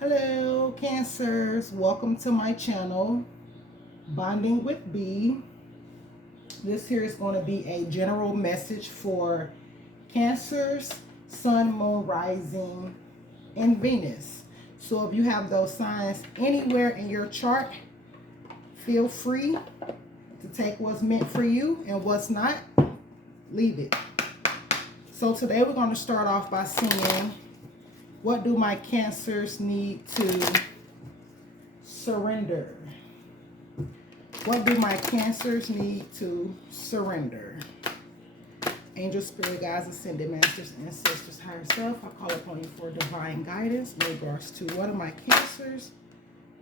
Hello, Cancers. Welcome to my channel, Bonding with B. This here is going to be a general message for Cancers, Sun, Moon, Rising, and Venus. So if you have those signs anywhere in your chart, feel free to take what's meant for you, and what's not, leave it. So today we're going to start off by seeing, what do my Cancers need to surrender? What do my Cancers need to surrender? Angel, spirit, guides, ascended masters, ancestors, higher self, I call upon you for divine guidance in regards to what are my Cancers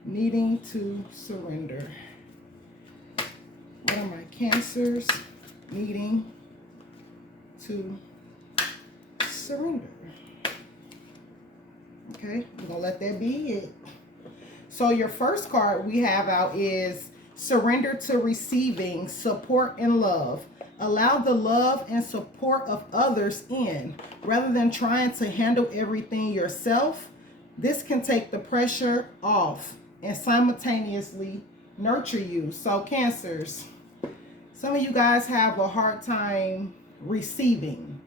needing to surrender? What are my Cancers needing to surrender? Okay, I'm gonna let that be it. So your first card we have out is surrender to receiving support and love. Allow the love and support of others in rather than trying to handle everything yourself. This can take the pressure off and simultaneously nurture you. So Cancers, some of you guys have a hard time receiving.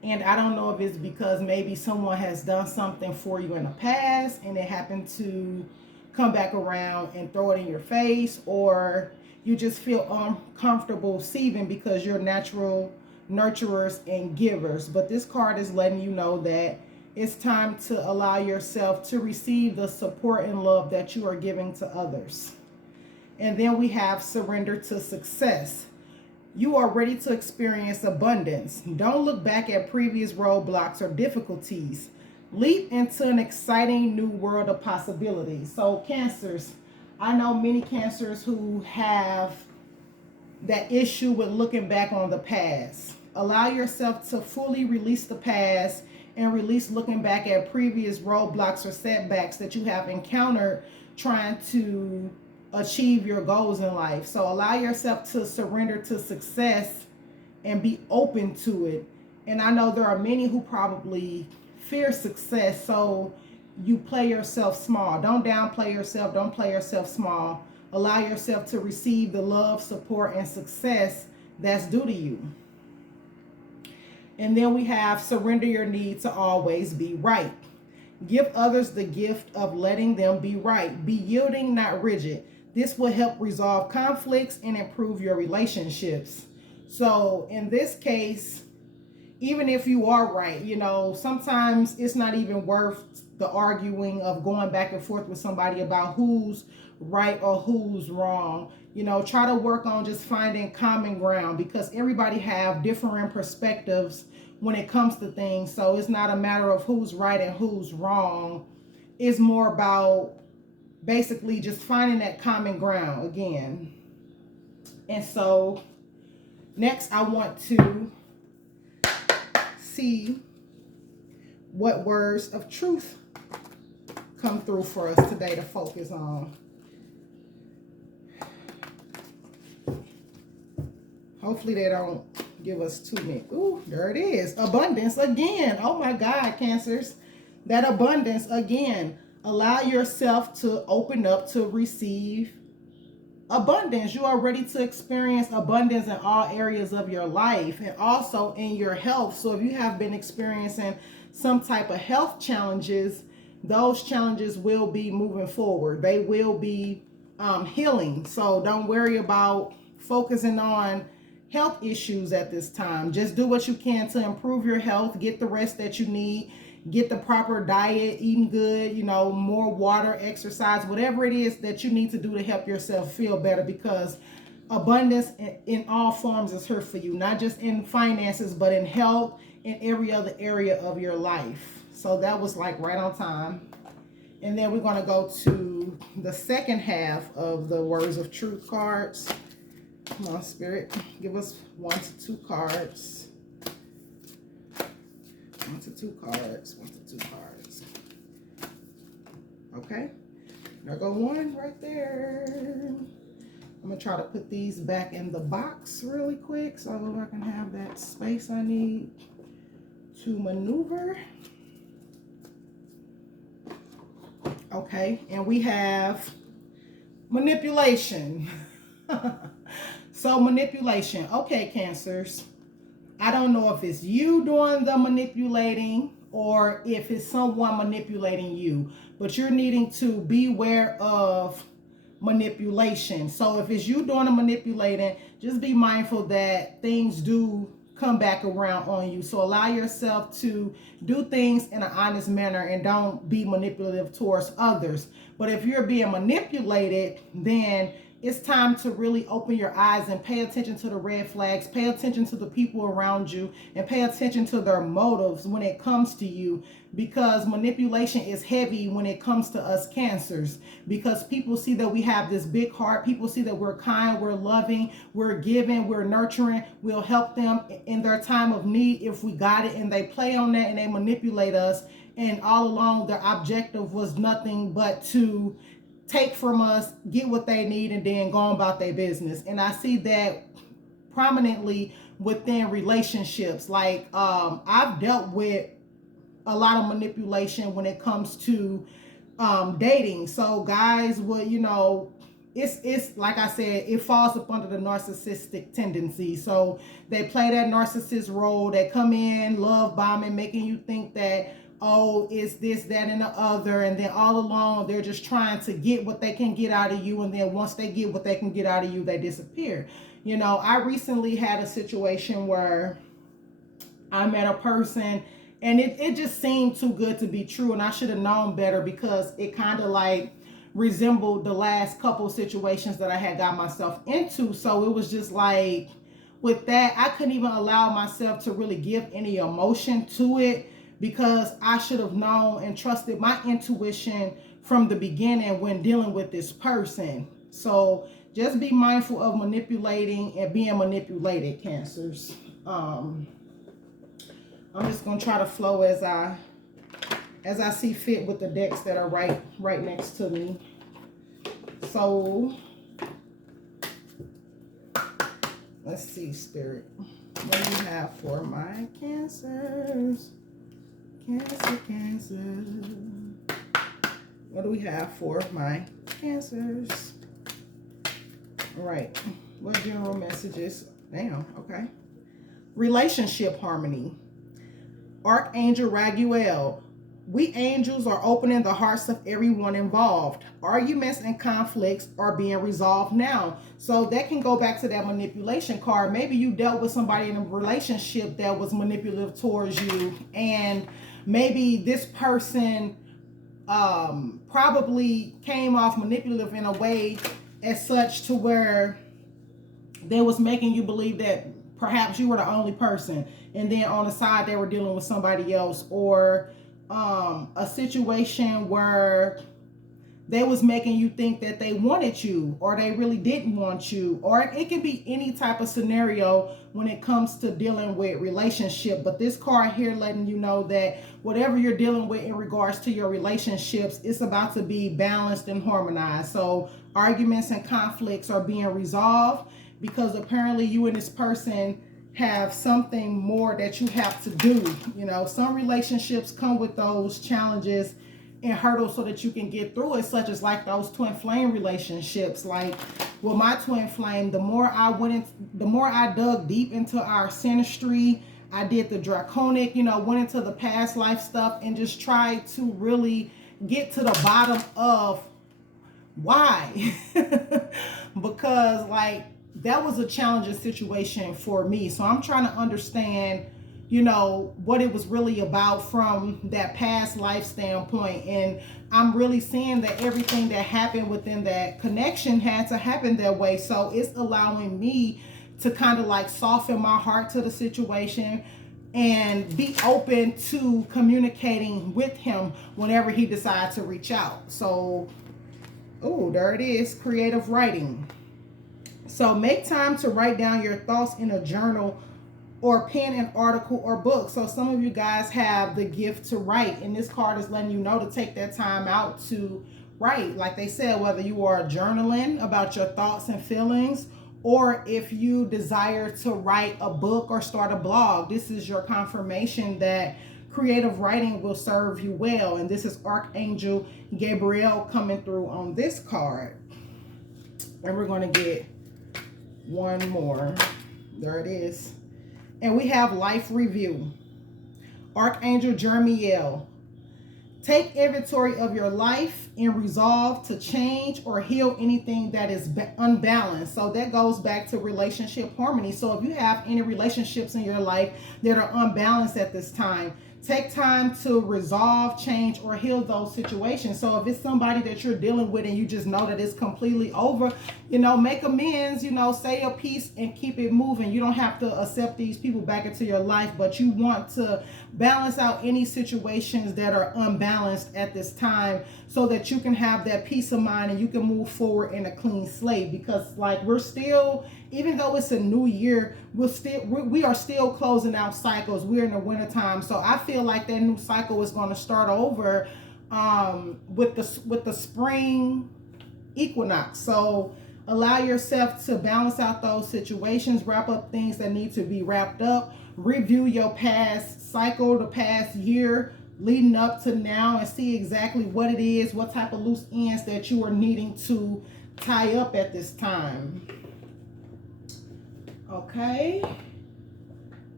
And I don't know if it's because maybe someone has done something for you in the past and it happened to come back around and throw it in your face, or you just feel uncomfortable receiving because you're natural nurturers and givers. But this card is letting you know that it's time to allow yourself to receive the support and love that you are giving to others. And then we have surrender to success. You are ready to experience abundance. Don't look back at previous roadblocks or difficulties. Leap into an exciting new world of possibilities. So Cancers, I know many Cancers who have that issue with looking back on the past. Allow yourself to fully release the past and release looking back at previous roadblocks or setbacks that you have encountered trying to achieve your goals in life. So allow yourself to surrender to success and be open to it. And I know there are many who probably fear success, so you play yourself small. Don't downplay yourself. Don't play yourself small. Allow yourself to receive the love, support, and success that's due to you. And then we have surrender your need to always be right. Give others the gift of letting them be right. Be yielding, not rigid. This will help resolve conflicts and improve your relationships. So in this case, even if you are right, sometimes it's not even worth the arguing of going back and forth with somebody about who's right or who's wrong. Try to work on just finding common ground, because everybody have different perspectives when it comes to things. So it's not a matter of who's right and who's wrong. It's more about basically just finding that common ground again. And so next I want to see what words of truth come through for us today to focus on. Hopefully they don't give us too many. Ooh, there it is. Abundance again. Oh my God, Cancers. That abundance again. Allow yourself to open up to receive abundance. You are ready to experience abundance in all areas of your life and also in your health. So if you have been experiencing some type of health challenges, those challenges will be moving forward. They will be healing. So don't worry about focusing on health issues at this time. Just do what you can to improve your health, get the rest that you need, get the proper diet, eating good, more water, exercise, whatever it is that you need to do to help yourself feel better, because abundance in all forms is here for you, not just in finances, but in health, in every other area of your life. So that was like right on time. And then we're going to go to the second half of the words of truth cards. Come on, Spirit, give us 1 to 2 cards. 1 to 2 cards. 1 to 2 cards. Okay. There go one right there. I'm going to try to put these back in the box really quick so I can have that space I need to maneuver. Okay, and we have manipulation. So manipulation. Okay, Cancers. I don't know if it's you doing the manipulating or if it's someone manipulating you, but you're needing to beware of manipulation. So if it's you doing the manipulating, just be mindful that things do come back around on you. So allow yourself to do things in an honest manner and don't be manipulative towards others. But if you're being manipulated, then it's time to really open your eyes and pay attention to the red flags, pay attention to the people around you, and pay attention to their motives when it comes to you, because manipulation is heavy when it comes to us Cancers, because people see that we have this big heart, people see that we're kind, we're loving, we're giving, we're nurturing, we'll help them in their time of need if we got it, and they play on that and they manipulate us, and all along their objective was nothing but to take from us, get what they need, and then go about their business. And I see that prominently within relationships. Like I've dealt with a lot of manipulation when it comes to dating. So guys would, it's like I said, it falls up under the narcissistic tendency. So they play that narcissist role. They come in love bombing, making you think that, oh, it's this, that, and the other, and then all along they're just trying to get what they can get out of you, and then once they get what they can get out of you, they disappear. I recently had a situation where I met a person, and it just seemed too good to be true, and I should have known better, because it kind of like resembled the last couple situations that I had got myself into. So it was just like, with that, I couldn't even allow myself to really give any emotion to it, because I should have known and trusted my intuition from the beginning when dealing with this person. So just be mindful of manipulating and being manipulated, Cancers. I'm just gonna try to flow as I see fit with the decks that are right next to me. So let's see, Spirit, what do you have for my Cancers? Cancer. What do we have for my Cancers? All right. What general messages? Damn, okay. Relationship harmony. Archangel Raguel. We angels are opening the hearts of everyone involved. Arguments and conflicts are being resolved now. So that can go back to that manipulation card. Maybe you dealt with somebody in a relationship that was manipulative towards you, and maybe this person probably came off manipulative in a way as such to where they was making you believe that perhaps you were the only person, and then on the side they were dealing with somebody else, or a situation where they was making you think that they wanted you or they really didn't want you, or it could be any type of scenario when it comes to dealing with relationship. But this card here letting you know that whatever you're dealing with in regards to your relationships, it's about to be balanced and harmonized. So arguments and conflicts are being resolved, because apparently you and this person have something more that you have to do. Some relationships come with those challenges and hurdles so that you can get through it, such as like those twin flame relationships. Like with my twin flame, the more I dug deep into our synastry, I did the draconic, went into the past life stuff and just tried to really get to the bottom of why. Because like that was a challenging situation for me. So I'm trying to understand, what it was really about from that past life standpoint. And I'm really seeing that everything that happened within that connection had to happen that way. So it's allowing me to kind of like soften my heart to the situation and be open to communicating with him whenever he decides to reach out. So, oh, there it is, creative writing. So make time to write down your thoughts in a journal or pen an article or book. So some of you guys have the gift to write, and this card is letting you know to take that time out to write. Like they said, whether you are journaling about your thoughts and feelings, or if you desire to write a book or start a blog, this is your confirmation that creative writing will serve you well. And this is Archangel Gabriel coming through on this card. And we're going to get one more. There it is. And we have Life Review. Archangel Jermiel. Take inventory of your life and resolve to change or heal anything that is unbalanced. So that goes back to relationship harmony. So if you have any relationships in your life that are unbalanced at this time, take time to resolve, change, or heal those situations. So if it's somebody that you're dealing with and you just know that it's completely over, make amends, say a piece and keep it moving. You don't have to accept these people back into your life, but you want to balance out any situations that are unbalanced at this time so that you can have that peace of mind and you can move forward in a clean slate. Because we're still, even though it's a new year, we are still closing out cycles. We're in the wintertime. So I feel like that new cycle is going to start over with the spring equinox. So allow yourself to balance out those situations, wrap up things that need to be wrapped up, review your past cycle, the past year leading up to now, and see exactly what it is, what type of loose ends that you are needing to tie up at this time. Okay,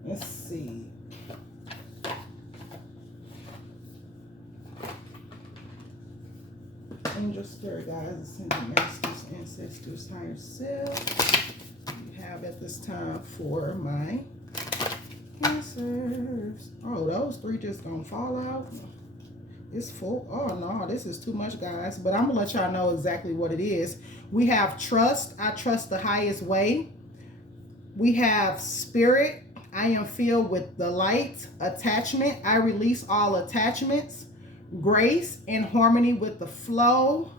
let's see. Angel, spirit guides, ascended masters, ancestors, higher self. You have at this time for my Cancers. Oh, those three just gonna fall out. It's full. Oh no, this is too much, guys. But I'm gonna let y'all know exactly what it is. We have trust. I trust the highest way. We have spirit. I am filled with the light. Attachment. I release all attachments. Grace and harmony with the flow.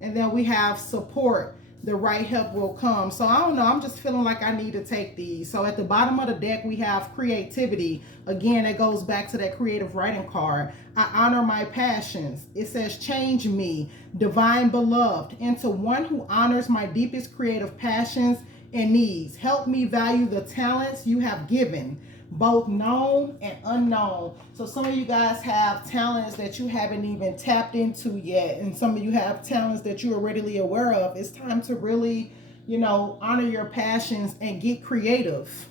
And then we have support. The right help will come. So I don't know. I'm just feeling like I need to take these. So at the bottom of the deck, we have creativity. Again, it goes back to that creative writing card. I honor my passions. It says, change me, divine beloved, into one who honors my deepest creative passions and needs. Help me value the talents you have given, both known and unknown. So some of you guys have talents that you haven't even tapped into yet. And some of you have talents that you are readily aware of. It's time to really, honor your passions and get creative.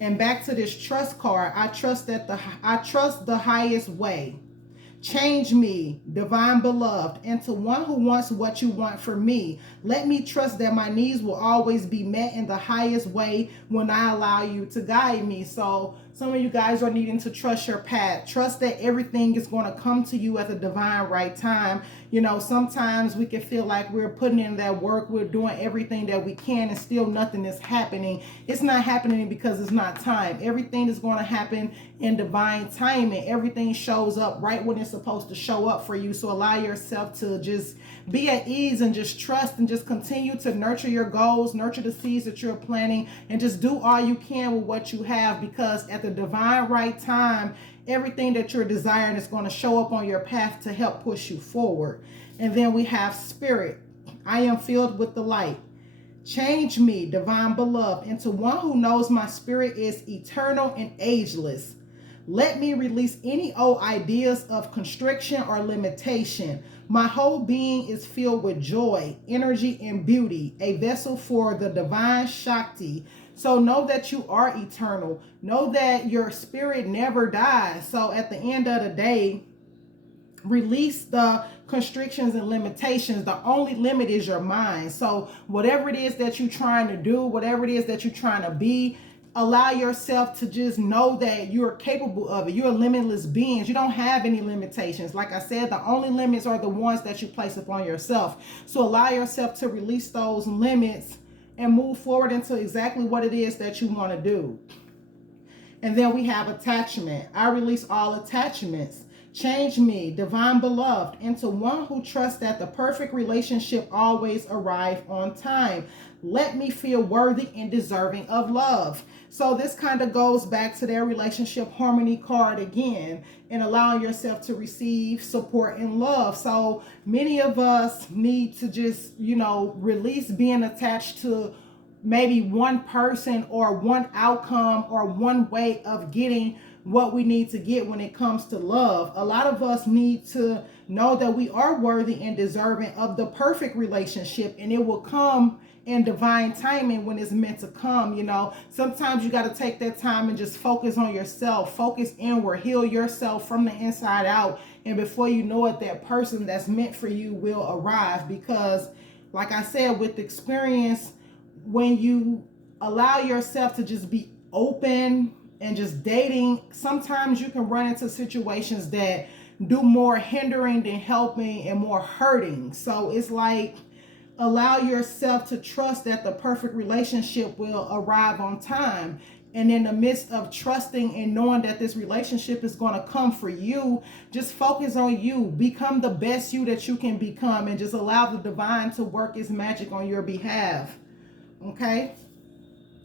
And back to this trust card. I trust the highest way. Change me, divine beloved, into one who wants what you want for me. Let me trust that my needs will always be met in the highest way when I allow you to guide me. So some of you guys are needing to trust your path. Trust that everything is going to come to you at the divine right time. Sometimes we can feel like we're putting in that work. We're doing everything that we can and still nothing is happening. It's not happening because it's not time. Everything is going to happen in divine timing. Everything shows up right when it's supposed to show up for you. So allow yourself to just be at ease and just trust and just continue to nurture your goals, nurture the seeds that you're planting, and just do all you can with what you have, because at the divine right time, everything that you're desiring is going to show up on your path to help push you forward. And then we have spirit. I am filled with the light. Change me, divine beloved, into one who knows my spirit is eternal and ageless. Let me release any old ideas of constriction or limitation. My whole being is filled with joy, energy, and beauty, a vessel for the divine Shakti. So know that you are eternal. Know that your spirit never dies. So at the end of the day, release the constrictions and limitations. The only limit is your mind. So whatever it is that you're trying to do, whatever it is that you're trying to be, allow yourself to just know that you're capable of it. You're a limitless being. You don't have any limitations. Like I said, the only limits are the ones that you place upon yourself. So allow yourself to release those limits and move forward into exactly what it is that you want to do. And then we have attachment. I release all attachments. Change me, divine beloved, into one who trusts that the perfect relationship always arrives on time. Let me feel worthy and deserving of love. So this kind of goes back to their relationship harmony card again, and allowing yourself to receive support and love. So many of us need to just, release being attached to maybe one person or one outcome or one way of getting what we need to get when it comes to love. A lot of us need to know that we are worthy and deserving of the perfect relationship, and it will come in divine timing when it's meant to come. Sometimes you got to take that time and just focus on yourself, focus inward, heal yourself from the inside out, and before you know it, that person that's meant for you will arrive. Because like I said, with experience, when you allow yourself to just be open and just dating, sometimes you can run into situations that do more hindering than helping and more hurting. So it's like, allow yourself to trust that the perfect relationship will arrive on time. And in the midst of trusting and knowing that this relationship is going to come for you, just focus on you. Become the best you that you can become, and just allow the divine to work its magic on your behalf. Okay?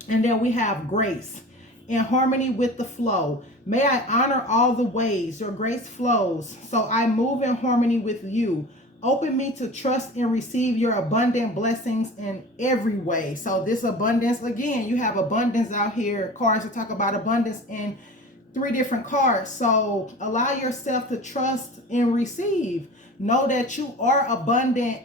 And then we have grace. In harmony with the flow. May I honor all the ways your grace flows, so I move in harmony with you. Open me to trust and receive your abundant blessings in every way. So this abundance, again, you have abundance out here. Cards that talk about abundance in 3 different cards. So allow yourself to trust and receive. Know that you are abundant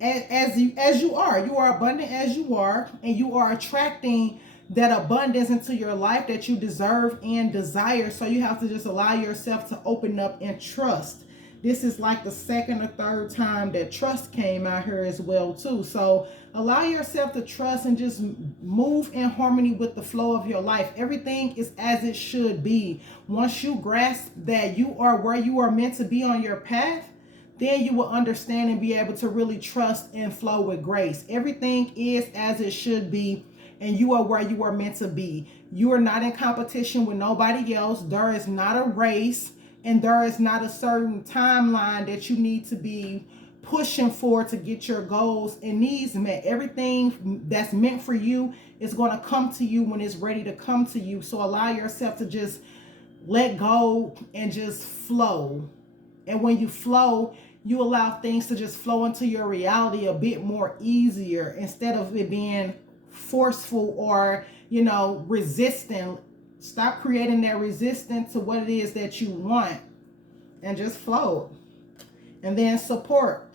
as you are. You are abundant as you are, and you are attracting that abundance into your life that you deserve and desire. So you have to just allow yourself to open up and trust. This is like the 2nd or 3rd time that trust came out here as well too. So allow yourself to trust and just move in harmony with the flow of your life. Everything is as it should be. Once you grasp that you are where you are meant to be on your path, then you will understand and be able to really trust and flow with grace. Everything is as it should be, and you are where you are meant to be. You are not in competition with nobody else. There is not a race, and there is not a certain timeline that you need to be pushing for to get your goals and needs met. Everything that's meant for you is going to come to you when it's ready to come to you. So allow yourself to just let go and just flow. And when you flow, you allow things to just flow into your reality a bit more easier, instead of it being forceful or resistant. Stop creating that resistance to what it is that you want, and just flow. And then support.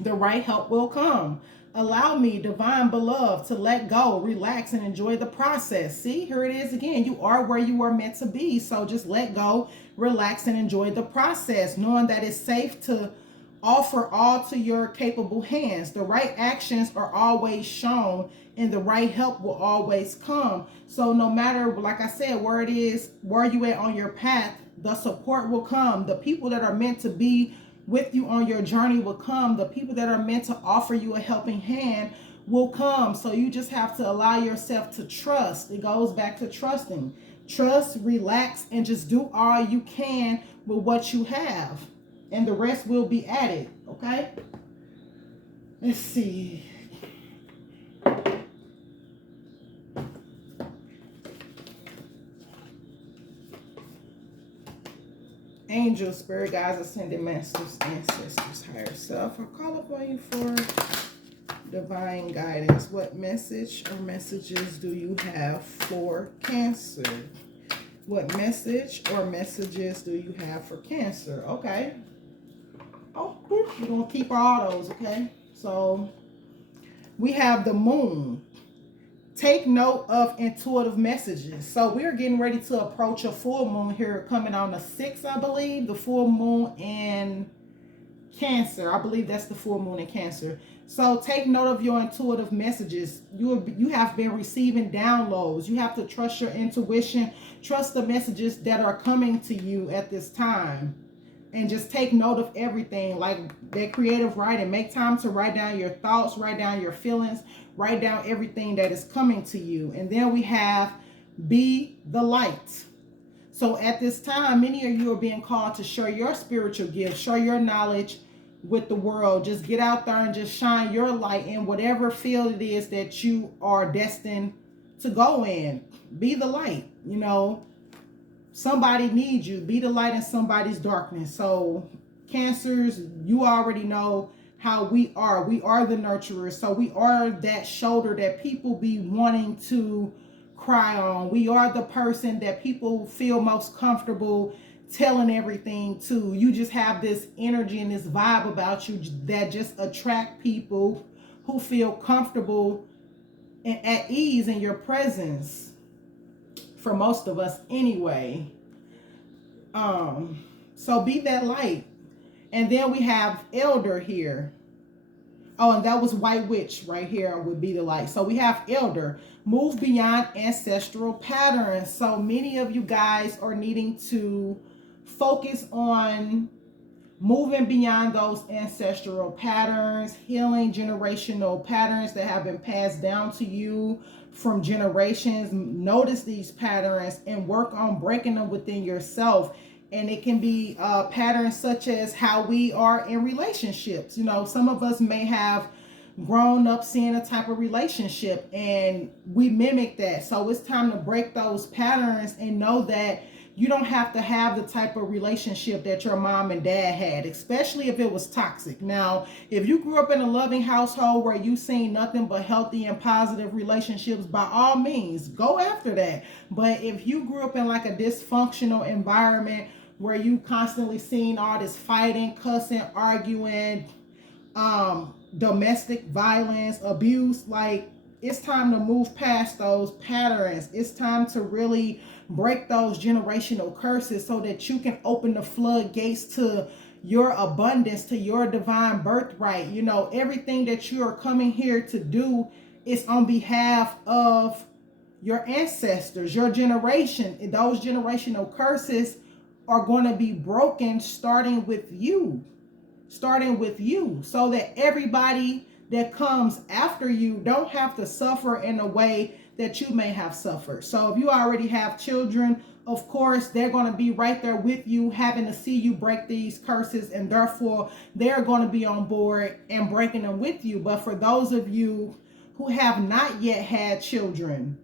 The right help will come. Allow me, divine beloved, to let go, relax, and enjoy the process. See, here it is again. You are where you are meant to be. So just let go, relax, and enjoy the process, knowing that it's safe to offer all to your capable hands. The right actions are always shown, and the right help will always come. So no matter, like I said, where it is, where you at on your path, the support will come. The people that are meant to be with you on your journey will come. The people that are meant to offer you a helping hand will come. So you just have to allow yourself to trust. It goes back to trusting. Trust, relax, and just do all you can with what you have, and the rest will be added. Okay? Let's see. Angels, spirit guides, ascended masters, ancestors, higher self, I call upon you for divine guidance. What message or messages do you have for Cancer? What message or messages do you have for Cancer? Okay. Oh, we're going to keep all those, okay? So we have the Moon. Take note of intuitive messages. So we're getting ready to approach a full moon here, coming on the 6th, I believe. The full moon in Cancer. I believe that's the full moon in Cancer. So take note of your intuitive messages. You have been receiving downloads. You have to trust your intuition. Trust the messages that are coming to you at this time. And just take note of everything, like that creative writing. Make time to write down your thoughts, write down your feelings, write down everything that is coming to you. And then we have be the light. So at this time, many of you are being called to share your spiritual gifts, share your knowledge with the world. Just get out there and just shine your light in whatever field it is that you are destined to go in. Be the light, Somebody needs you. Be the light in somebody's darkness. So Cancers, you already know how we are. We are the nurturers. So we are that shoulder that people be wanting to cry on. We are the person that people feel most comfortable telling everything to. You just have this energy and this vibe about you that just attract people who feel comfortable and at ease in your presence. For most of us anyway. So be that light. And then we have elder here. Oh, and that was white witch right here would be the light. So we have elder. Move beyond ancestral patterns. So many of you guys are needing to focus on moving beyond those ancestral patterns, healing generational patterns that have been passed down to you from generations. Notice these patterns and work on breaking them within yourself. And it can be patterns such as how we are in relationships. You know, some of us may have grown up seeing a type of relationship and we mimic that. So it's time to break those patterns and know that you don't have to have the type of relationship that your mom and dad had, especially if it was toxic. Now, if you grew up in a loving household where you seen nothing but healthy and positive relationships, by all means, go after that. But if you grew up in like a dysfunctional environment where you constantly seen all this fighting, cussing, arguing, domestic violence, abuse, like, it's time to move past those patterns. It's time to really break those generational curses so that you can open the floodgates to your abundance, to your divine birthright. You know, everything that you are coming here to do is on behalf of your ancestors, your generation. And those generational curses are going to be broken starting with you, so that everybody that comes after you don't have to suffer in a way that you may have suffered. So if you already have children, of course, they're going to be right there with you, having to see you break these curses, and therefore they're going to be on board and breaking them with you. But for those of you who have not yet had children,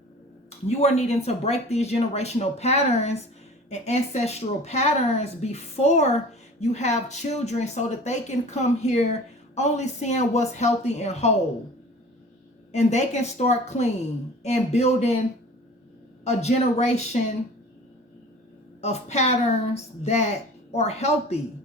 you are needing to break these generational patterns and ancestral patterns before you have children, so that they can come here only seeing what's healthy and whole. And they can start clean and building a generation of patterns that are healthy.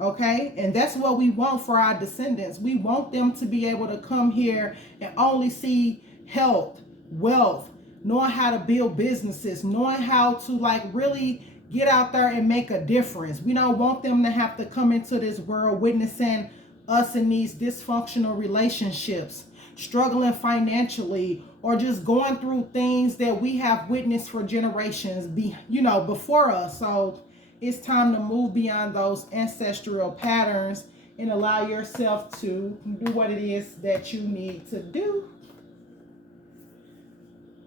Okay? And that's what we want for our descendants. We want them to be able to come here and only see health, wealth, knowing how to build businesses, knowing how to like really get out there and make a difference. We don't want them to have to come into this world witnessing us in these dysfunctional relationships, struggling financially, or just going through things that we have witnessed for generations before us. So it's time to move beyond those ancestral patterns and allow yourself to do what it is that you need to do.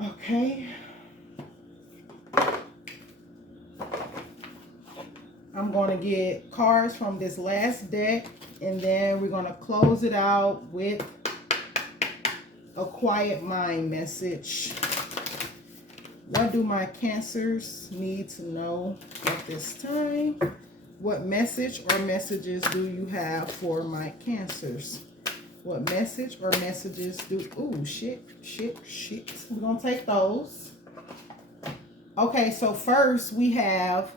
Okay. I'm going to get cards from this last deck, and then we're going to close it out with a quiet mind message. What do my Cancers need to know at this time? What message or messages do you have for my Cancers? What message or messages do... Ooh, shit. We're going to take those. Okay, so first we have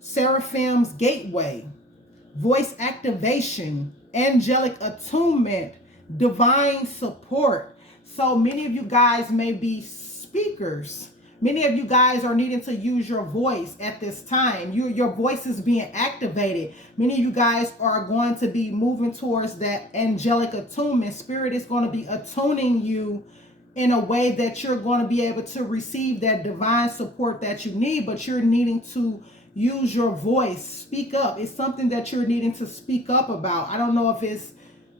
Seraphim's Gateway, voice activation, angelic attunement, divine support. So many of you guys may be speakers. Many of you guys are needing to use your voice at this time. Your voice is being activated. Many of you guys are going to be moving towards that angelic attunement. Spirit is going to be attuning you in a way that you're going to be able to receive that divine support that you need, but you're needing to use your voice. Speak up. It's something that you're needing to speak up about. I don't know if it's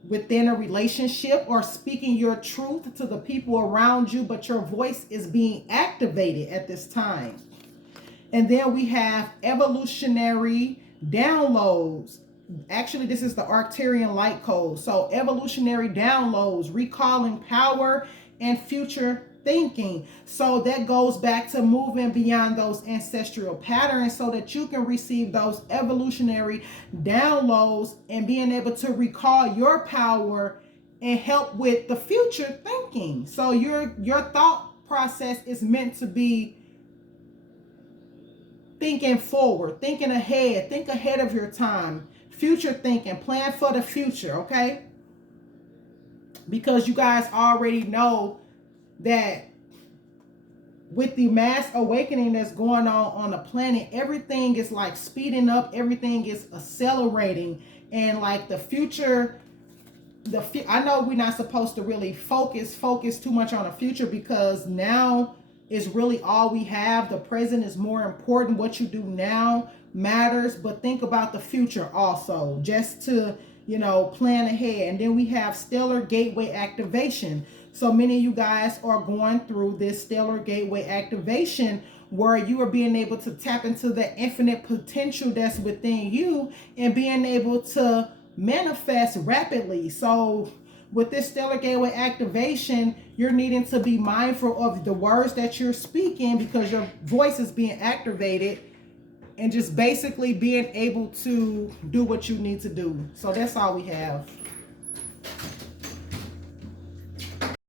within a relationship or speaking your truth to the people around you, but your voice is being activated at this time. And then we have evolutionary downloads. Actually, this is the Arcturian light code. So evolutionary downloads, recalling power and future thinking. So that goes back to moving beyond those ancestral patterns so that you can receive those evolutionary downloads and being able to recall your power and help with the future thinking. So your thought process is meant to be thinking forward, thinking ahead, think ahead of your time, future thinking, plan for the future, okay? Because you guys already know that with the mass awakening that's going on the planet, everything is like speeding up, everything is accelerating, and like the future, I know we're not supposed to really focus too much on the future, because now is really all we have. The present is more important. What you do now matters, but think about the future also, just to, you know, plan ahead. And then we have stellar gateway activation. So many of you guys are going through this stellar gateway activation, where you are being able to tap into the infinite potential that's within you and being able to manifest rapidly. So with this stellar gateway activation, you're needing to be mindful of the words that you're speaking, because your voice is being activated, and just basically being able to do what you need to do. So that's all we have.